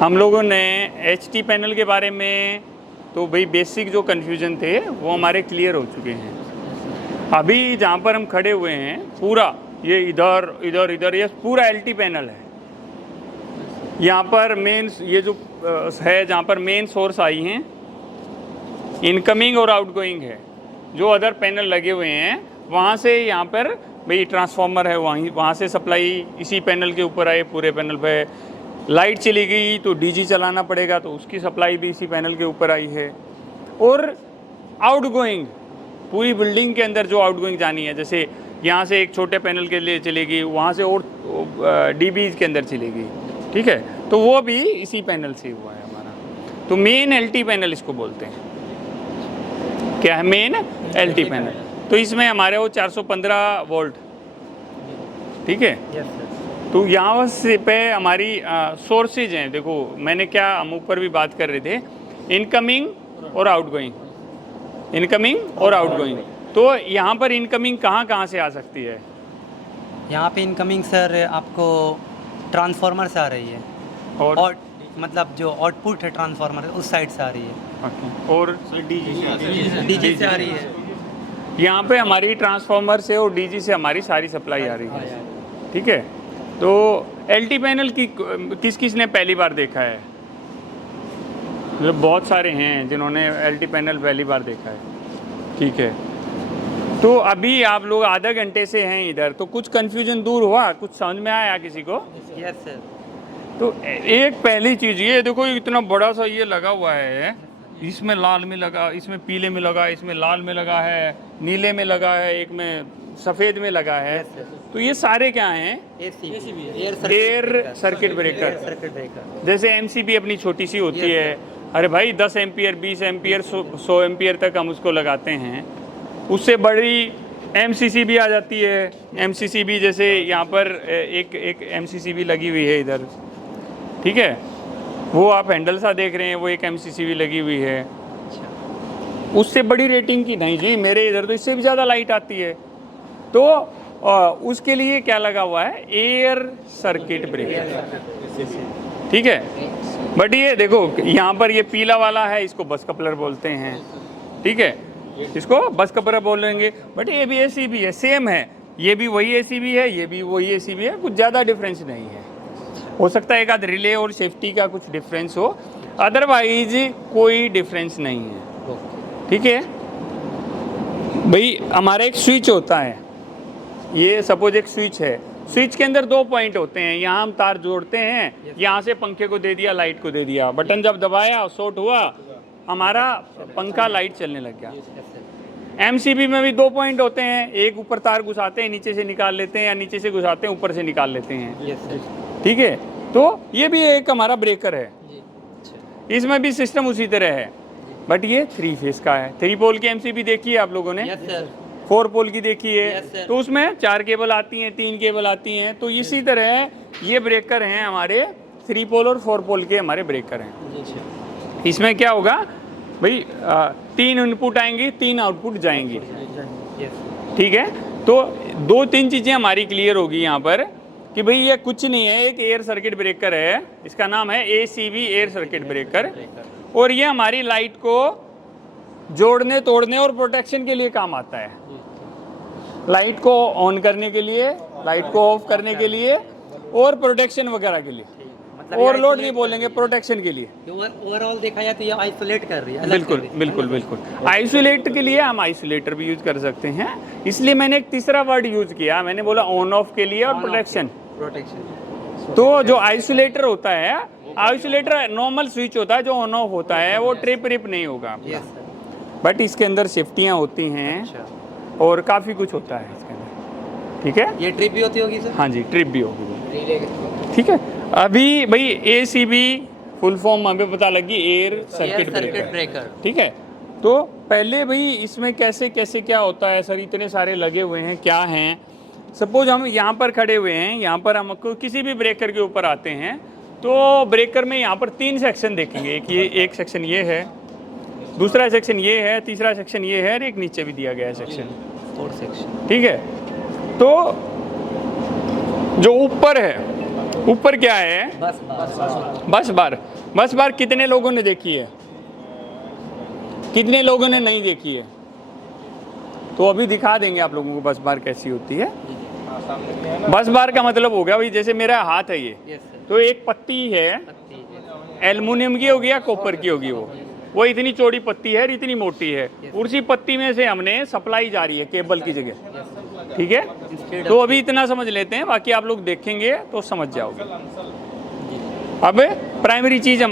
हम लोगों ने HT पैनल के बारे में तो भाई बेसिक जो कन्फ्यूजन थे वो हमारे क्लियर हो चुके हैं। अभी जहाँ पर हम खड़े हुए हैं पूरा ये इधर इधर इधर ये पूरा LT पैनल है। यहाँ पर मेन ये जो है जहाँ पर मेन सोर्स आई हैं इनकमिंग और आउटगोइंग है, जो अदर पैनल लगे हुए हैं वहाँ से यहाँ पर भाई ट्रांसफार्मर है, वहाँ से सप्लाई इसी पैनल के ऊपर आए। पूरे पैनल पे लाइट चली गई तो DG चलाना पड़ेगा, तो उसकी सप्लाई भी इसी पैनल के ऊपर आई है। और आउटगोइंग पूरी बिल्डिंग के अंदर जो आउटगोइंग जानी है, जैसे यहाँ से एक छोटे पैनल के लिए चलेगी, वहाँ से और DB के अंदर चलेगी, ठीक है, तो वो भी इसी पैनल से हुआ है हमारा। तो मेन LT पैनल इसको बोलते हैं। क्या है मेन LT पैनल? तो इसमें हमारे वो 415 वोल्ट, ठीक है। तो यहाँ से पे हमारी सोर्सेज हैं। देखो मैंने क्या हम ऊपर भी बात कर रहे थे, इनकमिंग और आउटगोइंग, इनकमिंग और आउटगोइंग। तो यहाँ पर इनकमिंग कहाँ से आ सकती है? यहाँ पे इनकमिंग सर आपको ट्रांसफार्मर से आ रही है, और मतलब जो आउटपुट है ट्रांसफार्मर उस साइड से आ रही है। और DG से आ रही है। यहाँ पे हमारी ट्रांसफार्मर से और DG से हमारी सारी सप्लाई आ रही है, ठीक है। तो LT पैनल की किस किस ने पहली बार देखा है? मतलब बहुत सारे हैं जिन्होंने LT पैनल पहली बार देखा है, ठीक है। तो अभी आप लोग आधा घंटे से हैं इधर, तो कुछ कन्फ्यूजन दूर हुआ, कुछ समझ में आया किसी को? Yes sir. तो एक पहली चीज़ ये देखो, इतना बड़ा सा ये लगा हुआ है, इसमें लाल में लगा, इसमें पीले में लगा, इसमें लाल में लगा है, नीले में लगा है, एक में सफ़ेद में लगा है। तो ये सारे क्या हैं? Air circuit breaker. जैसे MCB अपनी छोटी सी होती है, अरे भाई 10 एम्पियर 20 एम्पियर 100 एम्पियर तक हम उसको लगाते हैं। उससे बड़ी MCCB आ जाती है। MCCB जैसे यहाँ पर एक MCCB लगी हुई है इधर, ठीक है, वो आप हैंडल सा देख रहे हैं, वो एक MCCB लगी हुई है। उससे बड़ी रेटिंग की नहीं जी, मेरे इधर तो इससे भी ज़्यादा लाइट आती है। तो उसके लिए क्या लगा हुआ है? एयर सर्किट ब्रेकर, ठीक है। बट ये देखो यहाँ पर ये पीला वाला है, इसको बस कपलर बोलते हैं, ठीक है, इसको बस कपलर बोलेंगे। बट ये भी ACB है, सेम है, ये भी वही ACB है, ये भी वही ACB है, कुछ ज़्यादा डिफरेंस नहीं है। हो सकता है एक आध रिले और सेफ्टी का कुछ डिफरेंस हो, अदरवाइज कोई डिफरेंस नहीं है, ठीक है। भाई हमारा एक स्विच होता है, ये सपोज एक स्विच है, स्विच के अंदर 2 पॉइंट होते हैं। यहाँ हम तार जोड़ते हैं, यहाँ से पंखे को दे दिया, लाइट को दे दिया, बटन जब दबाया शॉर्ट हुआ, हमारा पंखा लाइट चलने लग गया। MCB में भी 2 पॉइंट होते हैं, एक ऊपर तार घुसाते हैं नीचे से निकाल लेते हैं, या नीचे से घुसाते हैं ऊपर से निकाल लेते हैं, ठीक है। तो ये भी एक हमारा ब्रेकर है, इसमें भी सिस्टम उसी तरह है, बट ये 3 फेस का है। 3 पोल की MCB देखी है आप लोगों ने? 4 पोल की देखी है? तो उसमें 4 केबल आती हैं, 3 केबल आती हैं। तो इसी तरह ये ब्रेकर हैं हमारे, 3 पोल और 4 पोल के हमारे ब्रेकर हैं। इसमें क्या होगा भाई, 3 इनपुट आएंगी, 3 आउटपुट जाएंगी, ठीक है। तो 2-3 चीज़ें हमारी क्लियर होगी यहाँ पर कि भाई ये कुछ नहीं है, एक एयर सर्किट ब्रेकर है, इसका नाम है ACB एयर सर्किट ब्रेकर, और ये हमारी लाइट को जोड़ने तोड़ने और प्रोटेक्शन के लिए काम आता है। लाइट को ऑन करने के लिए, लाइट को ऑफ करने के लिए, और प्रोटेक्शन वगैरह के लिए। ओवरलोड नहीं बोलेंगे, प्रोटेक्शन के लिए। ओवरऑल देखा जाए तो ये आइसोलेट कर रही है। बिल्कुल बिल्कुल बिल्कुल। आइसोलेट के लिए हम आइसोलेटर भी यूज कर सकते हैं, इसलिए मैंने एक तीसरा वर्ड यूज किया, मैंने बोला ऑन ऑफ के लिए और प्रोटेक्शन। तो जो आइसोलेटर होता है, आइसोलेटर नॉर्मल स्विच होता है जो ऑन ऑफ होता है, वो ट्रिप रिप नहीं होगा, बट इसके अंदर सेफ्टियाँ होती हैं और काफ़ी कुछ होता है इसके अंदर, ठीक है। ये ट्रिप भी होती होगी सर? हाँ जी, ट्रिप भी होगी, ठीक है। अभी भाई ACB फुल फॉर्म हमें पता लगी, एयर सर्किट ब्रेकर, ठीक है। तो पहले भाई इसमें कैसे कैसे क्या होता है सर, इतने सारे लगे हुए हैं, क्या हैं? सपोज हम यहाँ पर खड़े हुए हैं, यहाँ पर हमको किसी भी ब्रेकर के ऊपर आते हैं, तो ब्रेकर में यहाँ पर 3 सेक्शन देखेंगे। एक सेक्शन ये है, दूसरा सेक्शन ये है, तीसरा सेक्शन ये है, और एक नीचे भी दिया गया है सेक्शन, 4 सेक्शन, ठीक है। तो जो ऊपर है ऊपर क्या है? बस बार कितने लोगों ने देखी है? कितने लोगों ने नहीं देखी है? तो अभी दिखा देंगे आप लोगों को बस बार कैसी होती है। बस बार का मतलब हो गया भाई, जैसे मेरा हाथ है ये, तो एक पत्ती है, एल्युमिनियम की होगी या कॉपर की होगी, वो इतनी चौड़ी पत्ती है, इतनी मोटी है, उसी पत्ती में से हमने सप्लाई जा रही है केबल की जगह, ठीक है। तो अभी इतना समझ लेते हैं, बाकी आप लोग देखेंगे तो समझ जाओगे। अब प्राइमरी चीज़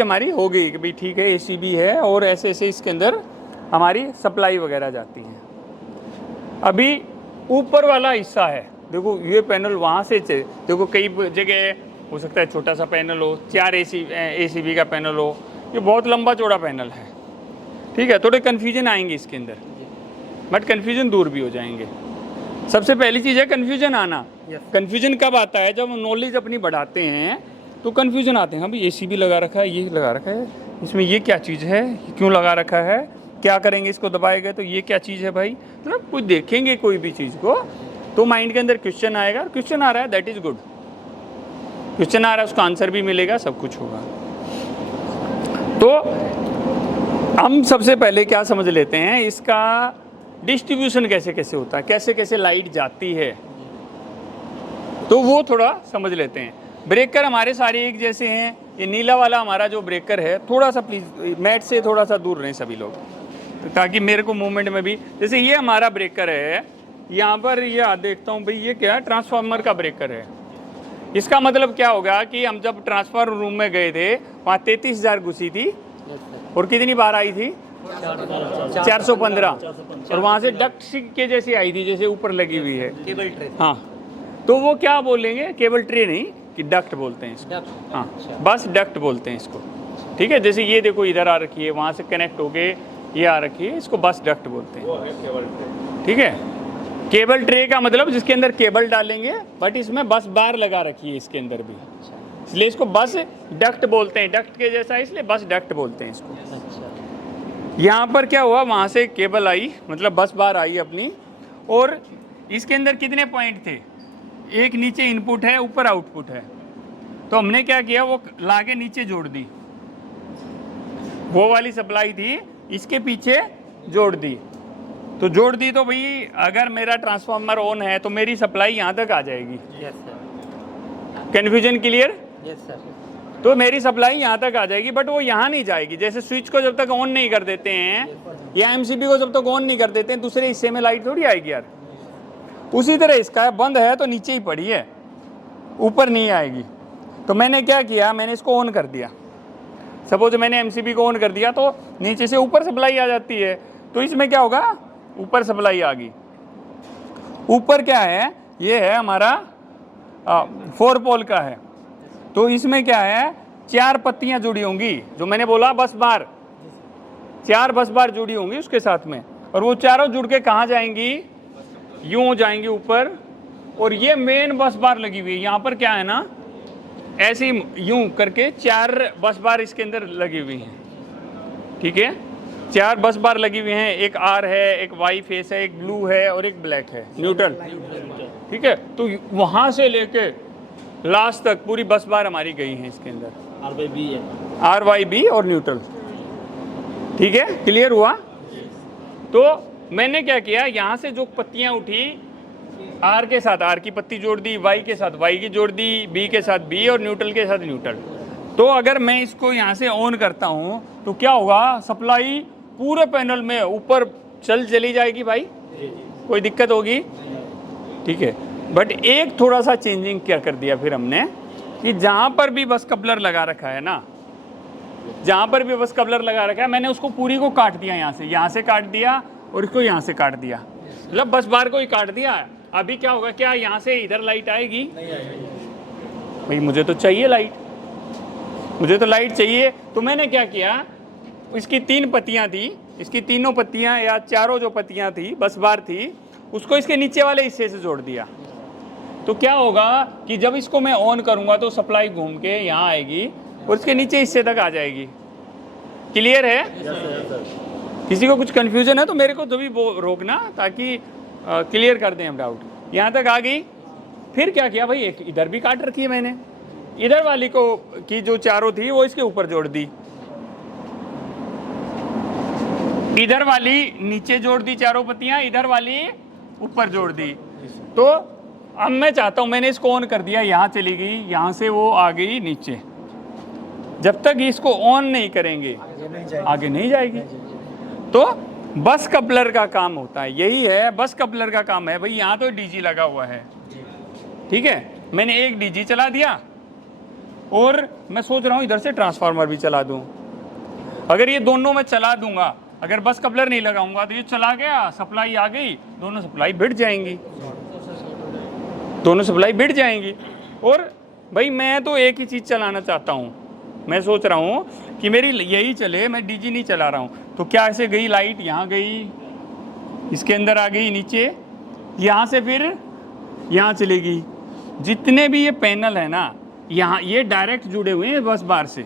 हमारी हो गई कि भाई ठीक है, एसीबी है और ऐसे ऐसे इसके अंदर हमारी सप्लाई वगैरह जाती है। अभी ऊपर वाला हिस्सा है, देखो ये पैनल वहाँ से देखो कई जगह हो सकता है छोटा सा पैनल हो, 4 एसीबी का पैनल हो, ये बहुत लंबा चौड़ा पैनल है, ठीक है। थोड़े कन्फ्यूजन आएंगे इसके अंदर, बट कन्फ्यूजन दूर भी हो जाएंगे। सबसे पहली चीज़ है कन्फ्यूजन आना। कन्फ्यूजन कब आता है? जब नॉलेज अपनी बढ़ाते हैं तो कन्फ्यूजन आते हैं। हाँ भाई एसीबी लगा रखा है, ये लगा रखा है, इसमें ये क्या चीज़ है, क्यों लगा रखा है, क्या करेंगे इसको दबाएगा तो ये क्या चीज़ है भाई, मतलब कुछ देखेंगे कोई भी चीज़ को तो माइंड के अंदर क्वेश्चन आएगा। क्वेश्चन आ रहा है दैट इज़ गुड, क्वेश्चन आ रहा है उसका आंसर भी मिलेगा, सब कुछ होगा। तो हम सबसे पहले क्या समझ लेते हैं, इसका डिस्ट्रीब्यूशन कैसे कैसे होता है, कैसे कैसे लाइट जाती है, तो वो थोड़ा समझ लेते हैं। ब्रेकर हमारे सारे एक जैसे हैं। ये नीला वाला हमारा जो ब्रेकर है, थोड़ा सा प्लीज़ मैट से थोड़ा सा दूर रहें सभी लोग, ताकि मेरे को मूवमेंट में भी, जैसे ये हमारा ब्रेकर है, यहाँ पर ये देखता हूँ भाई ये क्या है, ट्रांसफार्मर का ब्रेकर है। इसका मतलब क्या होगा कि हम जब ट्रांसफार्मर रूम में गए थे, वहाँ 33,000 घुसी थी और कितनी बार आई थी? 415। और वहाँ से डक्ट के जैसी आई थी, जैसे ऊपर लगी हुई है केबल ट्रे। हाँ, तो वो क्या बोलेंगे, केबल ट्रे नहीं कि डक्ट बोलते हैं इसको। हाँ, बस डक्ट बोलते हैं इसको, ठीक है। जैसे ये देखो इधर आ रखी है, वहाँ से कनेक्ट होके ये आ रखी है, इसको बस डक्ट बोलते हैं, ठीक है। केबल ट्रे का मतलब जिसके अंदर केबल डालेंगे, बट इसमें बस बार लगा रखी है इसके अंदर भी, इसलिए इसको बस डक्ट बोलते हैं। डक्ट के जैसा है इसलिए बस डक्ट बोलते हैं इसको। यहाँ पर क्या हुआ, वहाँ से केबल आई, मतलब बस बार आई अपनी, और इसके अंदर कितने पॉइंट थे, एक नीचे इनपुट है, ऊपर आउटपुट है। तो हमने क्या किया, वो लाके नीचे जोड़ दी, वो वाली सप्लाई थी इसके पीछे जोड़ दी। तो जोड़ दी तो भाई अगर मेरा ट्रांसफार्मर ऑन है तो मेरी सप्लाई यहाँ तक आ जाएगी। Yes sir. Confusion clear? Yes sir. तो मेरी सप्लाई यहाँ तक आ जाएगी, बट वो यहाँ नहीं जाएगी। जैसे स्विच को जब तक ऑन नहीं कर देते हैं या एमसीबी को जब तक ऑन नहीं कर देते हैं, दूसरे हिस्से में लाइट थोड़ी आएगी यार। उसी तरह इसका बंद है तो नीचे ही पड़ी है, ऊपर नहीं आएगी। तो मैंने क्या किया, मैंने इसको ऑन कर दिया। सपोज मैंने एमसीबी को ऑन कर दिया तो नीचे से ऊपर सप्लाई आ जाती है। तो इसमें क्या होगा, ऊपर सप्लाई आ गई। ऊपर क्या है, ये है हमारा 4 पोल का है। तो इसमें क्या है, 4 पत्तियां जुड़ी होंगी, जो मैंने बोला बस बार, 4 बस बार जुड़ी होंगी उसके साथ में। और वो चारों जुड़ के कहाँ जाएंगी, यूं जाएंगी ऊपर। और ये मेन बस बार लगी हुई है। यहाँ पर क्या है ना, ऐसे यूं करके 4 बस बार इसके अंदर लगी हुई हैं, ठीक है। 4 बस बार लगी हुई हैं, एक आर है, एक वाई फेस है, एक ब्लू है और एक ब्लैक है, न्यूट्रल, ठीक है। तो वहाँ से लेके लास्ट तक पूरी बस बार हमारी गई हैं इसके अंदर, आर वाई बी और न्यूट्रल, ठीक है। क्लियर हुआ? तो मैंने क्या किया, यहाँ से जो पत्तियाँ उठी, आर के साथ आर की पत्ती जोड़ दी, वाई के साथ वाई की जोड़ दी, बी के साथ बी और न्यूट्रल के साथ न्यूट्रल। तो अगर मैं इसको यहाँ से ऑन करता हूँ तो क्या होगा, सप्लाई पूरे पैनल में ऊपर चली जाएगी भाई, कोई दिक्कत होगी, ठीक है। बट एक थोड़ा सा चेंजिंग क्या कर दिया फिर हमने, कि जहाँ पर भी बस कपलर लगा रखा है ना, जहाँ पर भी बस कपलर लगा रखा है, मैंने उसको पूरी को काट दिया, यहाँ से काट दिया और इसको यहाँ से काट दिया, मतलब बस बार को ही काट दिया। अभी क्या होगा, क्या यहाँ से इधर लाइट आएगी? भाई मुझे तो चाहिए लाइट, मुझे तो लाइट चाहिए। तो मैंने क्या किया, इसकी 3 पत्तियाँ थी, इसकी तीनों पत्तियाँ या चारों जो पत्तियाँ थी बस बार थी, उसको इसके नीचे वाले हिस्से से जोड़ दिया। तो क्या होगा कि जब इसको मैं ऑन करूँगा तो सप्लाई घूम के यहाँ आएगी और इसके नीचे हिस्से तक आ जाएगी। क्लियर है? किसी को कुछ कन्फ्यूजन है तो मेरे को तो भी रोकना, ताकि क्लियर कर दें हम डाउट। यहाँ तक आ गई? फिर क्या किया भाई, एक इधर भी काट रखी है मैंने, इधर वाली को की जो चारों थी वो इसके ऊपर जोड़ दी, इधर वाली नीचे जोड़ दी चारों पत्तियां, इधर वाली ऊपर जोड़ दी। तो अब मैं चाहता हूं, मैंने इसको ऑन कर दिया, यहां चली गई, यहां से वो आ गई नीचे। जब तक इसको ऑन नहीं करेंगे आगे नहीं जाएगी। तो बस कपलर का काम होता है, यही है बस कपलर का काम है भाई। यहाँ तो डीजी लगा हुआ है, ठीक है, मैंने एक डीजी चला दिया और मैं सोच रहा हूँ इधर से ट्रांसफार्मर भी चला दूँ। अगर ये दोनों मैं चला दूंगा, अगर बस कपलर नहीं लगाऊंगा तो ये चला गया, सप्लाई आ गई, दोनों सप्लाई भिड़ जाएंगी, दोनों सप्लाई भिड़ जाएंगी। और भाई मैं तो एक ही चीज़ चलाना चाहता हूँ, मैं सोच रहा हूँ कि मेरी यही चले, मैं डीजी नहीं चला रहा हूँ। तो क्या ऐसे गई लाइट, यहाँ गई, इसके अंदर आ गई नीचे, यहाँ से फिर यहाँ चलेगी। जितने भी ये पैनल है ना, यहाँ ये डायरेक्ट जुड़े हुए हैं बस बार से।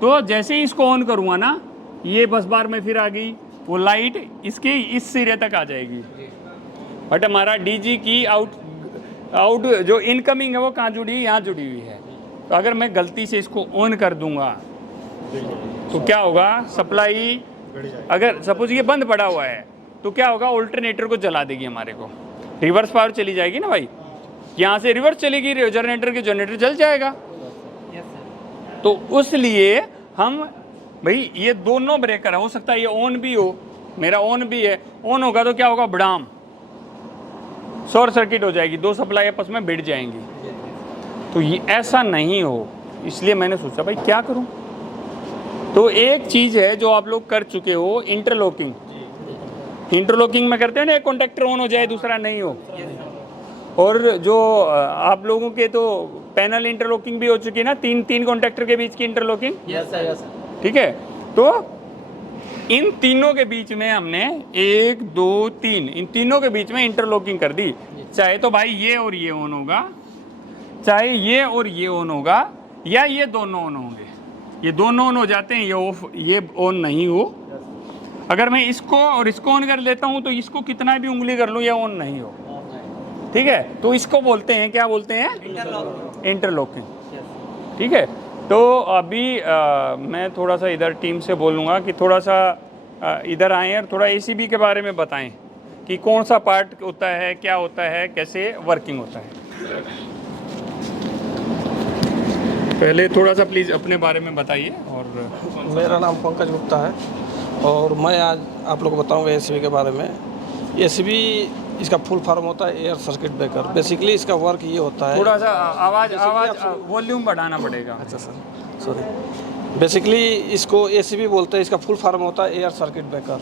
तो जैसे ही इसको ऑन करूँगा ना, ये बस बार में फिर आ गई, वो लाइट इसके इस सिरे तक आ जाएगी। बट हमारा डीजी की आउट जो इनकमिंग है वो कहाँ जुड़ी है, यहाँ जुड़ी हुई है। तो अगर मैं गलती से इसको ऑन कर दूंगा तो क्या होगा, सप्लाई अगर सपोज ये बंद पड़ा हुआ है तो क्या होगा, ऑल्टरनेटर को जला देगी हमारे को, रिवर्स पावर चली जाएगी ना भाई, यहाँ से रिवर्स चलेगी, जनरेटर के जनरेटर जल जाएगा। तो उसलिए हम भाई ये दोनों ब्रेकर है, हो सकता है ये ऑन भी हो, मेरा ऑन भी है, ऑन होगा तो क्या होगा, बड़ाम शॉर्ट सर्किट हो जाएगी, दो सप्लाई आपस में भिड़ जाएंगी। तो ये ऐसा नहीं हो, इसलिए मैंने सोचा भाई क्या करूं। तो एक चीज़ है जो आप लोग कर चुके हो, इंटरलॉकिंग। इंटरलॉकिंग में करते हैं ना, एक कॉन्टैक्टर ऑन हो जाए दूसरा नहीं हो। और जो आप लोगों के तो पैनल इंटरलॉकिंग भी हो चुकी है ना, तीन कॉन्टैक्टर के बीच की इंटरलॉकिंग, ठीक है। तो इन तीनों के बीच में हमने 1 2 3 इन तीनों के बीच में इंटरलॉकिंग कर दी। चाहे तो भाई ये और ये ऑन होगा, चाहे ये और ये ऑन होगा, या ये दोनों ऑन होंगे। ये दोनों ऑन हो जाते हैं, ये ऑफ, ये ऑन नहीं हो। अगर मैं इसको और इसको ऑन कर लेता हूँ तो इसको कितना भी उंगली कर लूँ, ये ऑन नहीं हो, ठीक है। तो इसको बोलते हैं, क्या बोलते हैं, इंटरलॉकिंग, ठीक है। तो अभी मैं थोड़ा सा इधर टीम से बोलूँगा कि थोड़ा सा इधर आएँ और थोड़ा एसीबी के बारे में बताएं कि कौन सा पार्ट होता है, क्या होता है, कैसे वर्किंग होता है। पहले थोड़ा सा प्लीज़ अपने बारे में बताइए। और मेरा नाम पंकज गुप्ता है और मैं आज आप लोग को बताऊंगा एसीबी के बारे में। एसीबी इसका फुल फॉर्म होता है एयर सर्किट ब्रेकर। बेसिकली इसका वर्क ये होता है, थोड़ा सा आवाज़ वॉल्यूम बढ़ाना पड़ेगा। अच्छा सर, सॉरी। बेसिकली इसको एसीबी बोलते हैं, इसका फुल फॉर्म होता है एयर सर्किट ब्रेकर।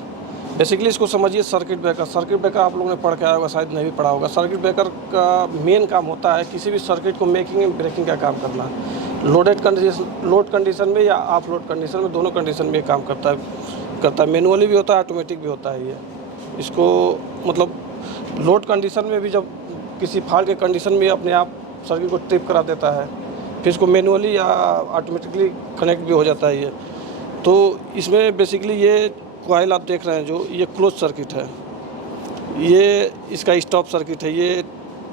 बेसिकली इसको समझिए सर्किट ब्रेकर। सर्किट ब्रेकर आप लोगों ने पढ़ के आया होगा, शायद नहीं भी पढ़ा होगा। सर्किट ब्रेकर का मेन काम होता है किसी भी सर्किट को मेकिंग एंड ब्रेकिंग का काम करना। लोड कंडीशन में या ऑफ लोड कंडीशन में, दोनों कंडीशन में काम करता है। मैनुअली भी होता है, ऑटोमेटिक भी होता है। ये इसको मतलब लोड कंडीशन में भी जब किसी फॉल्ट के कंडीशन में अपने आप सर्किट को ट्रिप करा देता है, फिर इसको मैनुअली या ऑटोमेटिकली कनेक्ट भी हो जाता है ये। तो इसमें बेसिकली ये कॉइल आप देख रहे हैं जो, ये क्लोज सर्किट है, ये इसका स्टॉप सर्किट है, ये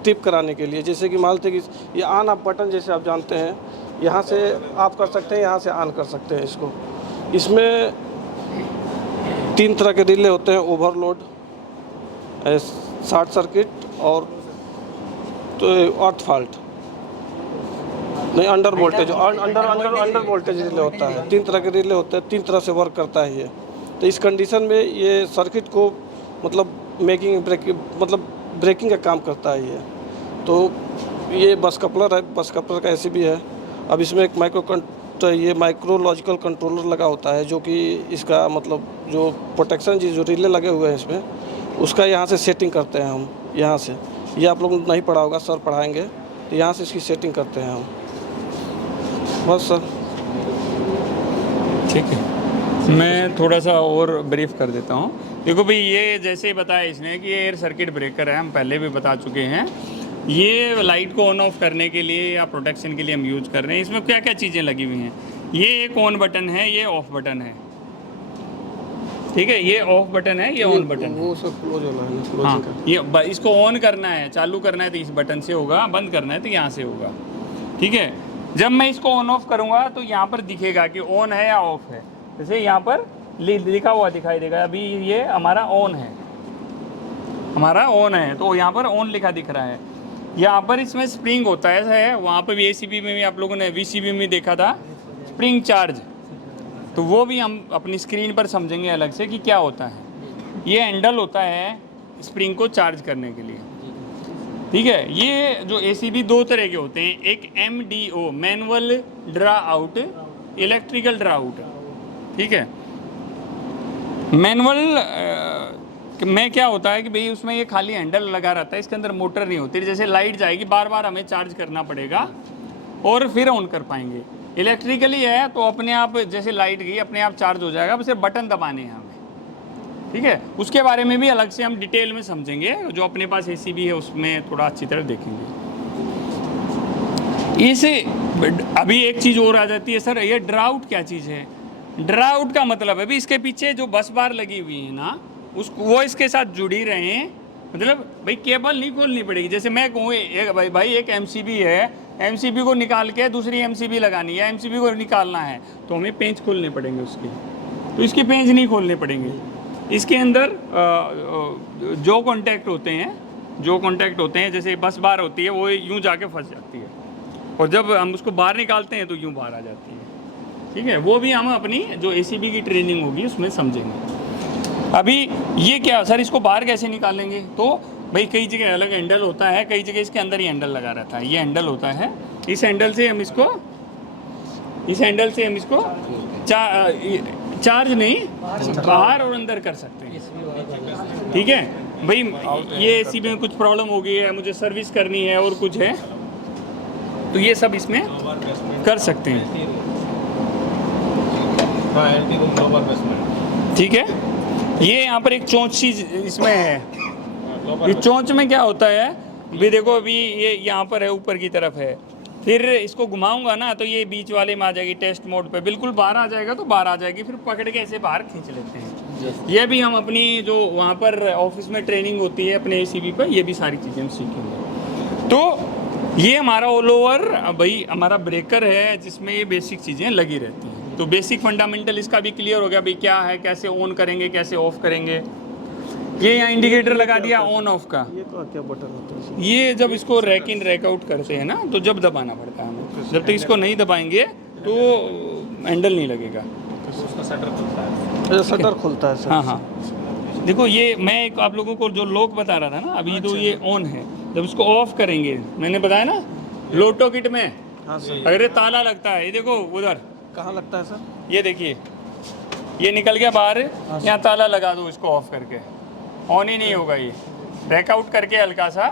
ट्रिप कराने के लिए। जैसे कि मान लेते कि ये ऑन ऑफ बटन जैसे आप जानते हैं, यहाँ से आप कर सकते हैं, यहाँ से ऑन कर सकते हैं इसको। इसमें 3 तरह के रिले होते हैं, ओवरलोड, शॉर्ट सर्किट और तो अर्थ फॉल्ट, नहीं under voltage, under voltage relay होता है। 3 तरह के रिले होते हैं, 3 तरह से वर्क करता है ये। तो इस कंडीशन में ये सर्किट को मतलब ब्रेकिंग का काम करता है ये। तो ये बस कपलर है, बस कपलर का एसीबी है। अब इसमें एक माइक्रोलॉजिकल कंट्रोलर लगा होता है, जो कि इसका मतलब जो प्रोटेक्शन जो रिले लगे हुए हैं इसमें, उसका यहाँ से सेटिंग करते हैं हम। यहाँ से, ये आप लोग नहीं पढ़ा होगा, सर पढ़ाएंगे। तो यहाँ से इसकी सेटिंग करते हैं हम, बस सर। ठीक है, मैं थोड़ा सा और ब्रीफ कर देता हूँ। देखो भाई, ये जैसे ही बताया इसने कि ये एयर सर्किट ब्रेकर है, हम पहले भी बता चुके हैं। ये लाइट को ऑन ऑफ करने के लिए या प्रोटेक्शन के लिए हम यूज़ कर रहे हैं। इसमें क्या क्या चीज़ें लगी हुई हैं, ये एक ऑन बटन है, ये ऑफ बटन है, ठीक है, ये ऑफ बटन है, ये ऑन बटन है। वो सब क्लोज होना है ना, हाँ, क्लोजिंग का। ये इसको ऑन करना है, चालू करना है तो इस बटन से होगा, बंद करना है तो यहाँ से होगा। ठीक है, जब मैं इसको ऑन ऑफ करूँगा तो यहाँ पर दिखेगा कि ऑन है या ऑफ है। जैसे यहाँ पर लिखा हुआ दिखाई देगा, अभी ये हमारा ऑन है, हमारा ऑन है, तो यहाँ पर ऑन लिखा दिख रहा है। यहाँ पर इसमें स्प्रिंग होता है, ऐसा है, वहाँ पर भी ACB में भी आप लोगों ने VCB में देखा था स्प्रिंग चार्ज, तो वो भी हम अपनी स्क्रीन पर समझेंगे अलग से कि क्या होता है। ये हैंडल होता है स्प्रिंग को चार्ज करने के लिए। ठीक है, ये जो ACB दो तरह के होते हैं, एक MDO manual draw out, electrical draw out. ठीक है, मैनुअल में क्या होता है कि भाई उसमें ये खाली हैंडल लगा रहता है, इसके अंदर मोटर नहीं होती, जैसे लाइट जाएगी बार बार हमें चार्ज करना पड़ेगा और फिर ऑन कर पाएंगे। इलेक्ट्रिकली है तो अपने आप जैसे लाइट गई अपने आप चार्ज हो जाएगा, बस बटन दबाने हैं हमें। ठीक है, उसके बारे में भी अलग से हम डिटेल में समझेंगे, जो अपने पास ACB है उसमें थोड़ा अच्छी तरह देखेंगे। इसे अभी एक चीज़ और आ जाती है, सर ये ड्राउट क्या चीज़ है? ड्राउट का मतलब है भी इसके पीछे जो बस बार लगी हुई है ना, वो इसके साथ जुड़ी रहे, मतलब भाई केबल नहीं खोलनी पड़ेगी। जैसे मैं कहूँ भाई एक MCB है, MCB को निकाल के दूसरी MCB लगानी है, MCB को निकालना है तो हमें पेंच खोलने पड़ेंगे उसके, तो इसके पेंच नहीं खोलने पड़ेंगे। इसके अंदर जो कॉन्टैक्ट होते हैं जैसे बस बार होती है वो यूँ जाके फंस जाती है, और जब हम उसको बाहर निकालते हैं तो यूँ बाहर आ जाती है। ठीक है, वो भी हम अपनी जो ACB की ट्रेनिंग होगी उसमें समझेंगे। अभी ये क्या सर, इसको बाहर कैसे निकालेंगे? तो भाई कई जगह अलग हैंडल होता है, कई जगह इसके अंदर ही हैंडल लगा रहता है। ये हैंडल होता है, इस हैंडल से हम इसको चार्ज नहीं बाहर और अंदर कर सकते हैं। ठीक है भाई, ये ACB में कुछ प्रॉब्लम हो गई है, मुझे सर्विस करनी है और कुछ है, तो ये सब इसमें कर सकते हैं। ठीक है, ये यहाँ पर एक चोंच सी इसमें है, इस चोंच में क्या होता है भी देखो, अभी ये यहाँ पर है, ऊपर की तरफ है, फिर इसको घुमाऊंगा ना तो ये बीच वाले में आ जाएगी, टेस्ट मोड पे बिल्कुल बाहर आ जाएगा, तो बाहर आ जाएगी, फिर पकड़ के ऐसे बाहर खींच लेते हैं। ये भी हम अपनी जो वहाँ पर ऑफिस में ट्रेनिंग होती है अपने ACB पर, ये भी सारी चीज़ें हम सीखेंगे। तो ये हमारा ऑल ओवर भाई हमारा ब्रेकर है जिसमें ये बेसिक चीज़ें लगी रहती हैं। तो बेसिक फंडामेंटल इसका भी क्लियर हो गया भाई, क्या है, कैसे ऑन करेंगे, कैसे ऑफ करेंगे। ये यहाँ इंडिकेटर लगा दिया ऑन ऑफ का, ये तो क्या बटन होता है? ये जब इसको रैक इन रैक आउट करते हैं ना तो जब दबाना पड़ता है हमें, जब तक इसको नहीं दबाएंगे तो हैंडल नहीं लगेगा। शटर खुलता है सर। हाँ, देखो ये मैं एक आप लोगों को जो लॉक बता रहा था ना अभी, तो ये ऑन है, जब इसको ऑफ करेंगे, मैंने बताया ना लोटो किट में हाँ सर। अगर ये ताला लगता है, ये देखो उधर कहाँ लगता है सर? ये देखिए, ये निकल गया बाहर, यहाँ ताला लगा दो इसको ऑफ करके, ऑन ही नहीं होगा। ये बैक आउट करके हल्का सा,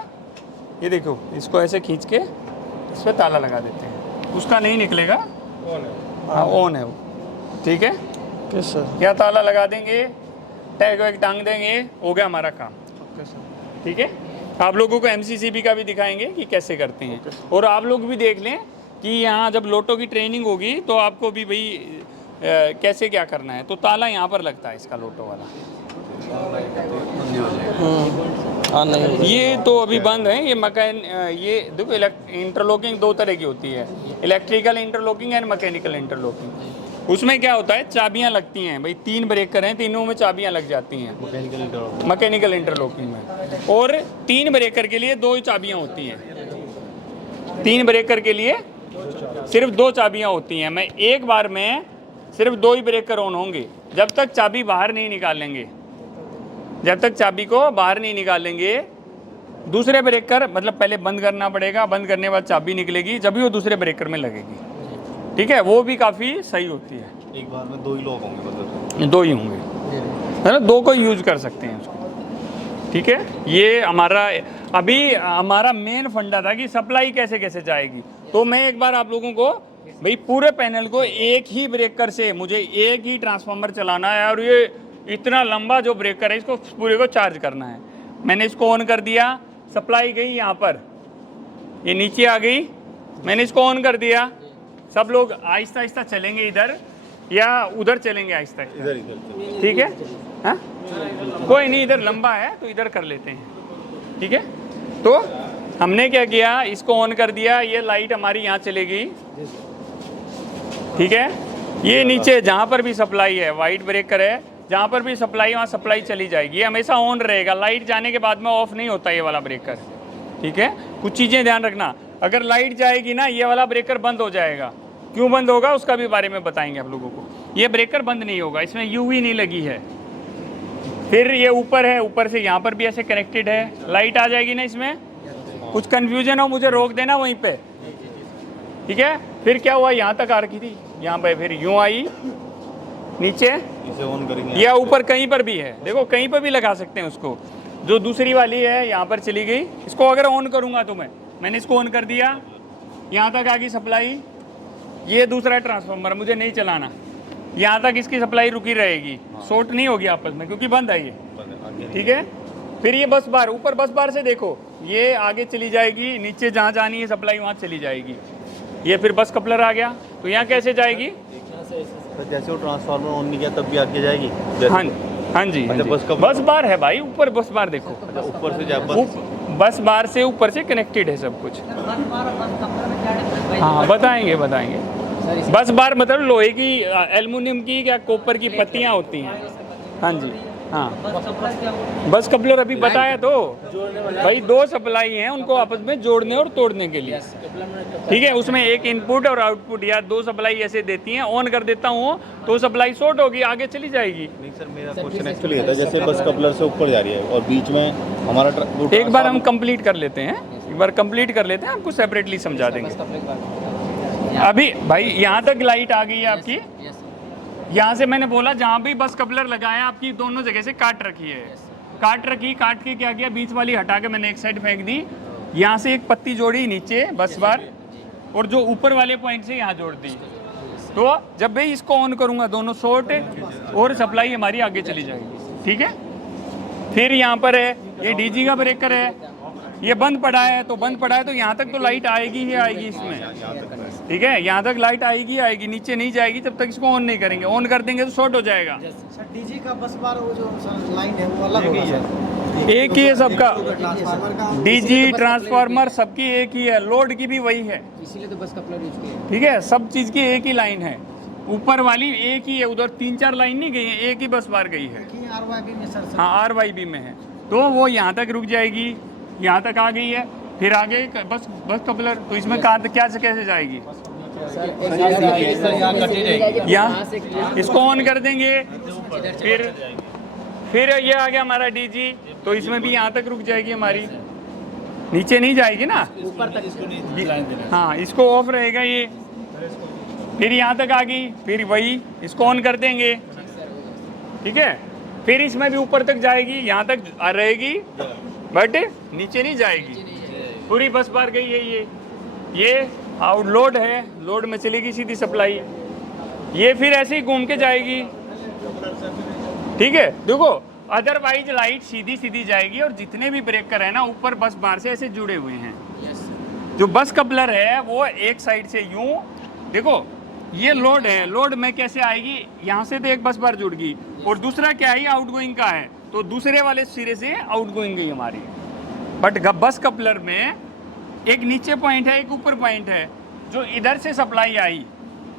ये देखो इसको ऐसे खींच के इस पर ताला लगा देते हैं, उसका नहीं निकलेगा, हाँ ऑन है वो। ठीक है, ओके सर। यहाँ ताला लगा देंगे, टैग वैग टांग देंगे, हो गया हमारा काम। Okay sir. ठीक है, आप लोगों को MCCB का भी दिखाएंगे कि कैसे करते हैं, और आप लोग भी देख लें कि यहाँ जब लोटो की ट्रेनिंग होगी तो आपको भी भाई कैसे क्या करना है। तो ताला यहाँ पर लगता है इसका लोटो वाला, हाँ नहीं, ये तो अभी बंद है। ये देखो इंटरलॉकिंग दो तरह की होती है, electrical interlocking and mechanical interlocking. उसमें क्या होता है, चाबियां लगती हैं भाई, 3 ब्रेकर हैं, तीनों में चाबियां लग जाती हैं मैकेनिकल इंटरलॉकिंग में, और 3 ब्रेकर के लिए 2 ही चाबियां होती हैं। 3 ब्रेकर के लिए सिर्फ 2 चाबियां होती हैं। मैं एक बार में सिर्फ 2 ही ब्रेकर ऑन होंगे, जब तक चाबी बाहर नहीं निकालेंगे, जब तक चाबी को बाहर नहीं निकालेंगे। दूसरे ब्रेकर मतलब पहले बंद करना पड़ेगा, बंद करने के बाद चाबी निकलेगी, जब भी वो दूसरे ब्रेकर में लगेगी। ठीक है, वो भी काफ़ी सही होती है। एक बार में 2 ही लोग होंगे, मतलब 2 ही होंगे, है ना, 2 को यूज कर सकते हैं उसको। ठीक है, ये हमारा अभी हमारा मेन फंडा था कि सप्लाई कैसे कैसे जाएगी। तो मैं एक बार आप लोगों को भाई पूरे पैनल को एक ही ब्रेकर से, मुझे एक ही ट्रांसफार्मर चलाना है, और ये इतना लंबा जो ब्रेकर है इसको पूरे को चार्ज करना है। मैंने इसको ऑन कर दिया, सप्लाई गई यहाँ पर, ये नीचे आ गई, मैंने इसको ऑन कर दिया। सब लोग आहिस्ता आहिस्ता चलेंगे इधर, या उधर चलेंगे आहिस्ता? इधर इधर ठीक है, हाँ कोई नहीं, इधर लंबा है तो इधर कर लेते हैं। ठीक है, तो हमने क्या किया, इसको ऑन कर दिया, ये लाइट हमारी यहाँ चलेगी। ठीक है, ये नीचे जहाँ पर भी सप्लाई है, वाइट ब्रेकर है, जहाँ पर भी सप्लाई वहाँ सप्लाई चली जाएगी। ये हमेशा ऑन रहेगा, लाइट जाने के बाद में ऑफ नहीं होता ये वाला ब्रेकर। ठीक है, कुछ चीज़ें ध्यान रखना, अगर लाइट जाएगी ना ये वाला ब्रेकर बंद हो जाएगा। क्यों बंद होगा उसका भी बारे में बताएंगे आप लोगों को। ये ब्रेकर बंद नहीं होगा, इसमें यूवी नहीं लगी है। फिर ये ऊपर है, ऊपर से यहाँ पर भी ऐसे कनेक्टेड है, लाइट आ जाएगी ना इसमें। कुछ कन्फ्यूजन हो मुझे रोक देना वहीं पे। ठीक है, फिर क्या हुआ, यहाँ तक आ रखी थी, यहाँ पे फिर यूँ आई नीचे, इसे ऑन करेंगे या ऊपर कहीं पर भी है, देखो कहीं पर भी लगा सकते हैं उसको। जो दूसरी वाली है यहाँ पर चली गई, इसको अगर ऑन करूँगा तो मैंने इसको ऑन कर दिया, यहाँ तक आ गई सप्लाई। ये दूसरा ट्रांसफार्मर मुझे नहीं चलाना, यहाँ तक इसकी सप्लाई रुकी रहेगी, शॉर्ट नहीं होगी आपस में क्योंकि बंद है ये। ठीक है, फिर ये बस बार, ऊपर बस बार से देखो ये आगे चली जाएगी, नीचे जहाँ जानी है सप्लाई वहाँ चली जाएगी। ये फिर बस कपलर आ गया, तो यहाँ कैसे जाएगी? तो जैसे वो ट्रांसफार्मर ऑन नहीं किया तब भी आगे जाएगी। हाँ हाँ जी, हाँ जी। बस बार है भाई, ऊपर बस बार देखो, ऊपर से जाए बस बार से ऊपर से कनेक्टेड है सब कुछ। हाँ बताएंगे बताएंगे। बस बार मतलब लोहे की, एल्युमिनियम की या कॉपर की पत्तियाँ होती हैं। हाँ जी, हाँ बस कपलर अभी बताया तो भाई, दो सप्लाई हैं उनको आपस में जोड़ने और तोड़ने के लिए। ठीक है, उसमें एक इनपुट और आउटपुट या दो सप्लाई ऐसे देती हैं। ऑन कर देता हूँ तो सप्लाई शॉर्ट होगी, आगे चली जाएगी। नहीं सर, मेरा क्वेश्चन एक्चुअली था जैसे बस कपलर से ऊपर जा रही है और बीच में हमारा एक बार हम कंप्लीट कर लेते हैं, एक बार कंप्लीट कर लेते हैं, आपको सेपरेटली समझा देंगे। अभी भाई यहाँ तक लाइट आ गई है आपकी, यहाँ से मैंने बोला जहाँ भी बस कपलर लगाया आपकी दोनों जगह से काट रखी है, काट के क्या किया, बीच वाली हटा के मैंने एक साइड फेंक दी, यहाँ से एक पत्ती जोड़ी नीचे बस बार, और जो ऊपर वाले पॉइंट से यहाँ जोड़ दी। तो जब भी इसको ऑन करूँगा दोनों शॉर्ट और सप्लाई हमारी आगे चली जाएगी। ठीक है, फिर यहाँ पर है ये डीजी का ब्रेकर है, ये बंद पड़ा है तो बंद पड़ा है, तो यहाँ तक तो लाइट आएगी ही आएगी इसमें। ठीक है, यहाँ तक लाइट आएगी आएगी, नीचे नहीं जाएगी जब तक इसको ऑन नहीं करेंगे। ऑन कर देंगे तो शॉर्ट हो जाएगा। सर डीजी का बस बार वो जो लाइन है वो अलग होगा सर? एक ही है सबका, ट्रांसफार्मर का डीजी ट्रांसफार्मर सबकी एक ही है, लोड की भी वही है। इसीलिए तो बस कपलर यूज किया। ठीक है, सब चीज़ की एक ही लाइन है, ऊपर वाली एक ही है, उधर 3-4 लाइन नहीं गई है, एक ही बस बार गई है। आरवाईबी में सर? हाँ RYB में है, तो वो यहाँ तक रुक जाएगी, यहाँ तक आ गई है, फिर आगे बस कपलर, तो इसमें कहाँ क्या से कैसे जाएगी? यहाँ इसको ऑन कर देंगे, फिर ये आ गया हमारा डीजी, तो इसमें भी यहाँ तक रुक जाएगी हमारी, नीचे नहीं जाएगी ना, ऊपर तक। हाँ इसको ऑफ रहेगा ये, फिर यहाँ तक आ गई, फिर वही इसको ऑन कर देंगे। ठीक है, फिर इसमें भी ऊपर तक जाएगी, यहाँ तक रहेगी बट नीचे नहीं जाएगी, पूरी बस बार गई है। ये आउट लोड है, लोड में चलेगी सीधी सप्लाई, ये फिर ऐसे ही घूम के जाएगी। ठीक है, देखो अदरवाइज लाइट सीधी सीधी जाएगी, और जितने भी ब्रेकर है ना ऊपर बस बार से ऐसे जुड़े हुए हैं। जो बस कपलर है वो एक साइड से यूं, देखो ये लोड है, लोड में कैसे आएगी, यहाँ से तो एक बस बार जुड़ गई, और दूसरा क्या है आउटगोइंग का है, तो दूसरे वाले सिरे से आउटगोइंग गई हमारी। बट बस कपलर में एक नीचे पॉइंट है, एक ऊपर पॉइंट है। जो इधर से सप्लाई आई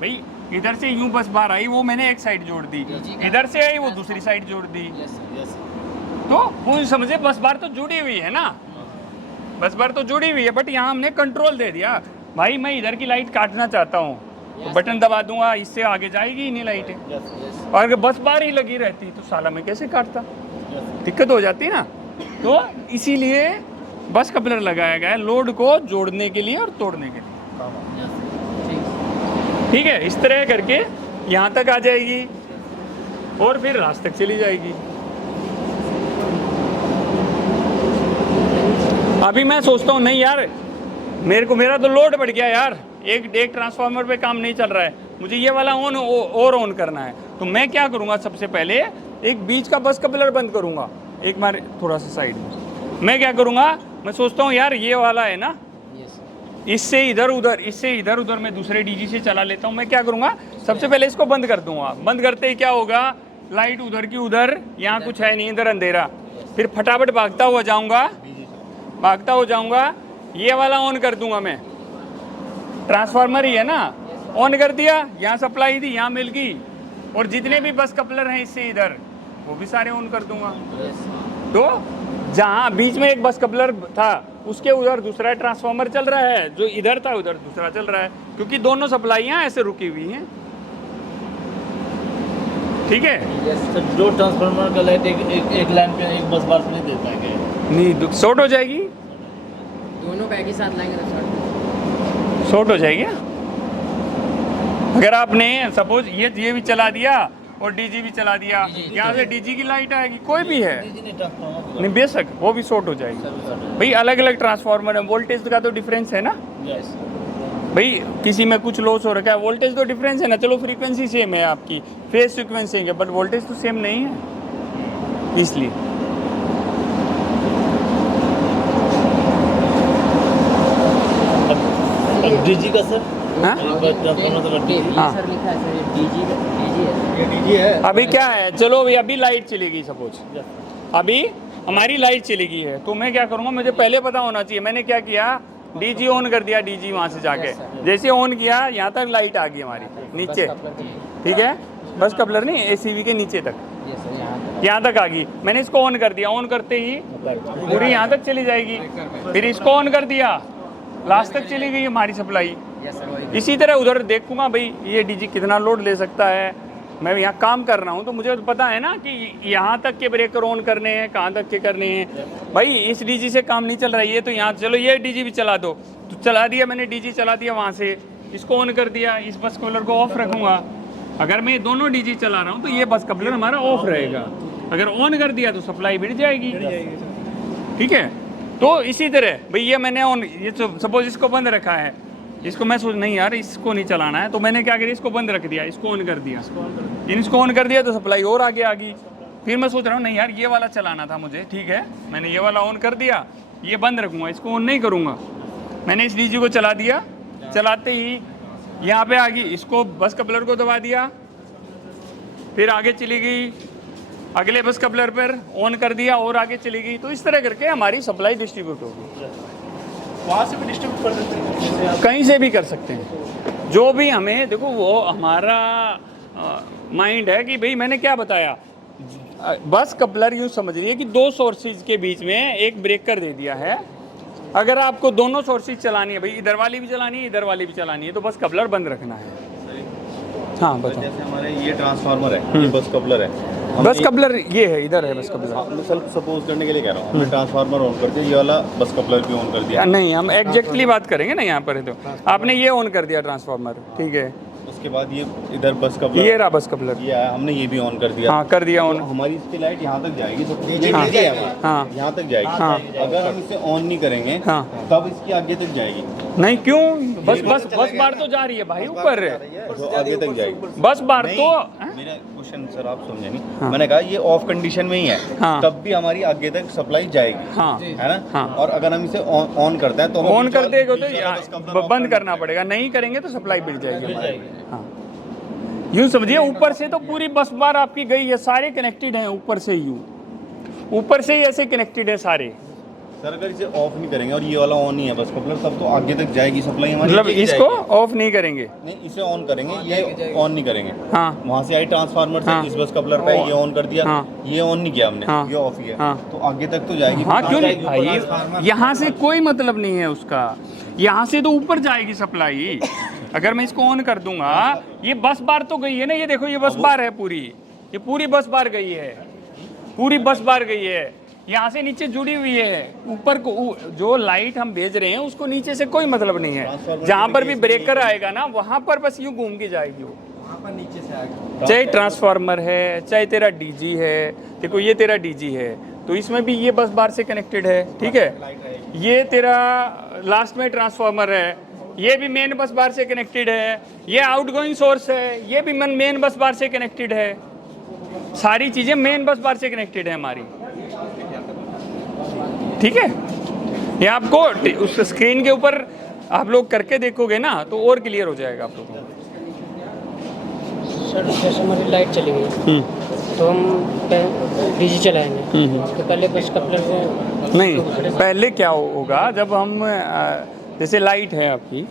भाई, इधर से यूं बस बार आई, वो मैंने एक साइड जोड़ दी, इधर से आई वो दूसरी साइड जोड़ दी, तो वो समझे बस बार तो जुड़ी हुई है ना, बस बार तो जुड़ी हुई है, बट यहाँ हमने कंट्रोल दे दिया भाई, मैं इधर की लाइट काटना चाहता हूँ तो बटन दबा दूंगा, इससे आगे जाएगी ही नहीं लाइटें। और अगर बस बार ही लगी रहती तो साला मैं कैसे काटता, दिक्कत हो जाती ना। तो इसीलिए बस कपलर लगाया गया है, लोड को जोड़ने के लिए और तोड़ने के लिए। ठीक है, इस तरह करके यहाँ तक आ जाएगी और फिर रास्ते तक चली जाएगी। अभी मैं सोचता हूँ नहीं यार, मेरा तो लोड बढ़ गया यार, एक ट्रांसफार्मर पे काम नहीं चल रहा है, मुझे ये वाला ऑन करना है। तो मैं क्या करूँगा, सबसे पहले एक बीच का बस कपलर बंद करूँगा, एक बार थोड़ा सा साइड में। मैं क्या करूँगा, मैं सोचता हूँ यार ये वाला है ना, इससे इधर उधर मैं दूसरे डीजी से चला लेता हूँ। मैं क्या करूँगा, सबसे पहले इसको बंद कर दूंगा। बंद करते ही क्या होगा, लाइट उधर की उधर, यहाँ कुछ है नहीं, इधर अंधेरा। फिर फटाफट भागता हुआ जाऊँगा, ये वाला ऑन कर दूंगा मैं, ट्रांसफार्मर ही है ना, ऑन कर दिया, यहाँ सप्लाई दी, यहाँ मिल गई, और जितने भी बस कपलर हैं इससे इधर, वो भी सारे ऑन कर दूंगा। तो जहाँ बीच में एक बस कपलर था उसके उधर दूसरा ट्रांसफार्मर चल रहा है, जो इधर था उधर दूसरा चल रहा है, क्योंकि दोनों सप्लाईयाँ ऐसे रुकी हुई हैं। ठीक है, सर दो ट्रांसफार्मर का लाइट एक लाइन पे एक बस बार पे नहीं दे पाएंगे, नहीं शॉर्ट हो जाएगी, दोनों बैग ही साथ लाएंगे तो शॉर्ट हो जाएगी। अगर आपने सपोज ये भी चला दिया और डीजी भी चला दिया, यहाँ से डीजी की लाइट आएगी, कोई भी है नहीं, बेशक वो भी शॉर्ट हो जाएगी। भाई अलग अलग ट्रांसफार्मर है, वोल्टेज का तो डिफरेंस है ना भाई, किसी में कुछ लॉस हो रखा है, वोल्टेज तो डिफरेंस है ना। चलो फ्रीक्वेंसी सेम है आपकी, फेज सीक्वेंस सेम है, बट वोल्टेज तो सेम नहीं है, इसलिए। डीजी का सर, हाँ? हाँ। सर लिखा है सर, ये डीजी है। अभी क्या है, चलो अभी लाइट चली गई, सपोज अभी हमारी लाइट चली गई है, तो मैं क्या करूँगा, मुझे पहले पता होना चाहिए। मैंने क्या किया, डीजी ऑन कर दिया, डीजी वहाँ से जाके जैसे ऑन किया, यहाँ तक लाइट आ गई हमारी नीचे, ठीक है, बस कपलर नहीं, एसीबी के नीचे तक, यहाँ तक आ गई। मैंने इसको ऑन कर दिया, ऑन करते ही पूरी यहाँ तक चली जाएगी। फिर इसको ऑन कर दिया, लास्ट तक चली गई हमारी सप्लाई। इसी तरह उधर देखूंगा भाई ये डीजी कितना लोड ले सकता है। मैं यहाँ काम कर रहा हूँ तो मुझे तो पता है ना कि यहाँ तक के ब्रेकर ऑन करने हैं, कहाँ तक के करने हैं। भाई इस डीजी से काम नहीं चल रहा है, ये तो यहाँ, चलो ये डीजी भी चला दो, तो चला दिया मैंने, डीजी चला दिया, वहाँ से इसको ऑन कर दिया, इस बस कपलर को ऑफ रखूँगा। अगर मैं दोनों डीजी चला रहा हूँ तो ये बस कपलर हमारा ऑफ रहेगा, अगर ऑन कर दिया तो सप्लाई बढ़ जाएगी। ठीक है, तो इसी तरह भाई ये मैंने ऑन, ये सपोज इसको बंद रखा है, इसको मैं सोच नहीं यार इसको नहीं चलाना है, तो मैंने क्या किया, इसको बंद रख दिया, इसको ऑन कर दिया। इसको ऑन कर दिया तो सप्लाई और आगे आ गई। फिर मैं सोच रहा हूँ नहीं यार ये वाला चलाना था मुझे, ठीक है, मैंने ये वाला ऑन कर दिया, ये बंद रखूँगा, इसको ऑन नहीं करूँगा। मैंने इस डीजी को चला दिया, चलाते ही यहाँ पे आ गई, इसको बस कपलर को दबा दिया, फिर आगे चली गई, अगले बस कपलर पर ऑन कर दिया और आगे चली गई। तो इस तरह करके हमारी सप्लाई डिस्ट्रीब्यूट होगी। वहाँ से भी डिस्ट्रीब्यूट कर देते हैं, कहीं से भी कर सकते हैं, जो भी हमें, देखो वो हमारा माइंड है कि भाई मैंने क्या बताया, बस कपलर यूँ समझ रही है कि दो सोर्सेज के बीच में एक ब्रेकर दे दिया है। अगर आपको दोनों सोर्सेज चलानी है, भाई इधर वाली भी चलानी है, इधर वाली भी चलानी है, तो बस कपलर बंद रखना है। हाँ बताओ। जैसे हमारे ये ट्रांसफार्मर है, ये बस कपलर है, बस कपलर ये है, इधर है बस कपलर। मैं सेल्फ सपोज करने के लिए कह रहा हूँ, हमने ट्रांसफार्मर ऑन कर दिया, ये वाला बस कपलर भी ऑन कर दिया। नहीं, हम एग्जैक्टली बात करेंगे ना यहाँ पर, तो आपने ये ऑन कर दिया ट्रांसफार्मर, ठीक है, उसके बाद ये इधर बस कपलर, ये रहा बस कपलर, ये आया, हमने ये भी ऑन कर दिया। हाँ कर दिया ऑन। तो हमारी इसकी लाइट यहाँ तक जाएगी, तो हाँ। यहाँ तक जाएगी। हाँ। अगर हम इसे ऑन नहीं करेंगे हाँ। तब इसकी आगे तक जाएगी, नहीं क्यों, बस बार तो जा रही है भाई ऊपर, तो आगे तक जाएगी। बस बार तो मेरा क्वेश्चन सर आप समझे नहीं, हाँ। मैंने कहा ये ऑफ कंडीशन में ही है, हाँ। तब भी हमारी आगे तक सप्लाई जाएगी, हाँ। है ना। हाँ। और अगर हम इसे ऑन करते हैं तो हमें ऑन बीच कर वाला- देगा बीच वाला बस तो कपलर बंद ऑफ करना पड़ेगा, नहीं करेंगे तो सप्लाई बढ़ जाएगी हमारी। हाँ, यूँ समझिए ऊपर से तो पूरी बस बार आपकी गई है, सारे कनेक्टेड हैं ऊपर से, ऊपर से ही ऐसे कनेक्टेड है सारे। सर अगर इसे ऑफ नहीं करेंगे और ये वाला ऑन नहीं है बस कपलर, तब तो आगे तक जाएगी सप्लाई हमारी। मतलब नीचे इसको जाएगी। ऑफ नहीं करेंगे, नहीं, इसे ऑन करेंगे, ये ऑन नहीं करेंगे। हाँ वहाँ से आई ट्रांसफार्मर से हाँ। इस बस कपलर पे ये ऑन कर दिया, हाँ। ये ऑन नहीं किया हमने, हाँ। ये ऑफ ही है, हाँ। तो आगे तक तो जाएगी। हाँ क्यों नहीं जाएगी। भाई, यहाँ से कोई मतलब नहीं है उसका, यहाँ से तो ऊपर जाएगी सप्लाई। अगर मैं इसको ऑन कर दूंगा, ये बस बार तो गई है ना, ये देखो ये बस बार है पूरी, ये पूरी बस बार गई है, पूरी बस बार गई है, यहाँ से नीचे जुड़ी हुई है। ऊपर को जो लाइट हम भेज रहे हैं उसको नीचे से कोई मतलब नहीं है। जहाँ पर भी ब्रेकर आएगा ना वहाँ पर बस यूँ घूम के जाएगी वो, नीचे से आएगा। चाहे ट्रांसफार्मर है, चाहे तेरा डीजी है, देखो ये तेरा डीजी है तो इसमें भी ये बस बार से कनेक्टेड है, ठीक है। ये तेरा लास्ट में ट्रांसफार्मर है, ये भी मेन बस बार से कनेक्टेड है। ये आउटगोइंग सोर्स है, ये भी मेन बस बार से कनेक्टेड है। सारी चीज़ें मेन बस बार से कनेक्टेड है हमारी, ठीक है। ये आपको उस स्क्रीन के ऊपर आप लोग करके देखोगे ना तो और क्लियर हो जाएगा आप लोगों को। सर जैसे हमारी लाइट चली गई तो हम डीजी चलाएंगे तो पहले बस कपलर को नहीं, पहले क्या होगा जब हम जैसे लाइट है आपकी,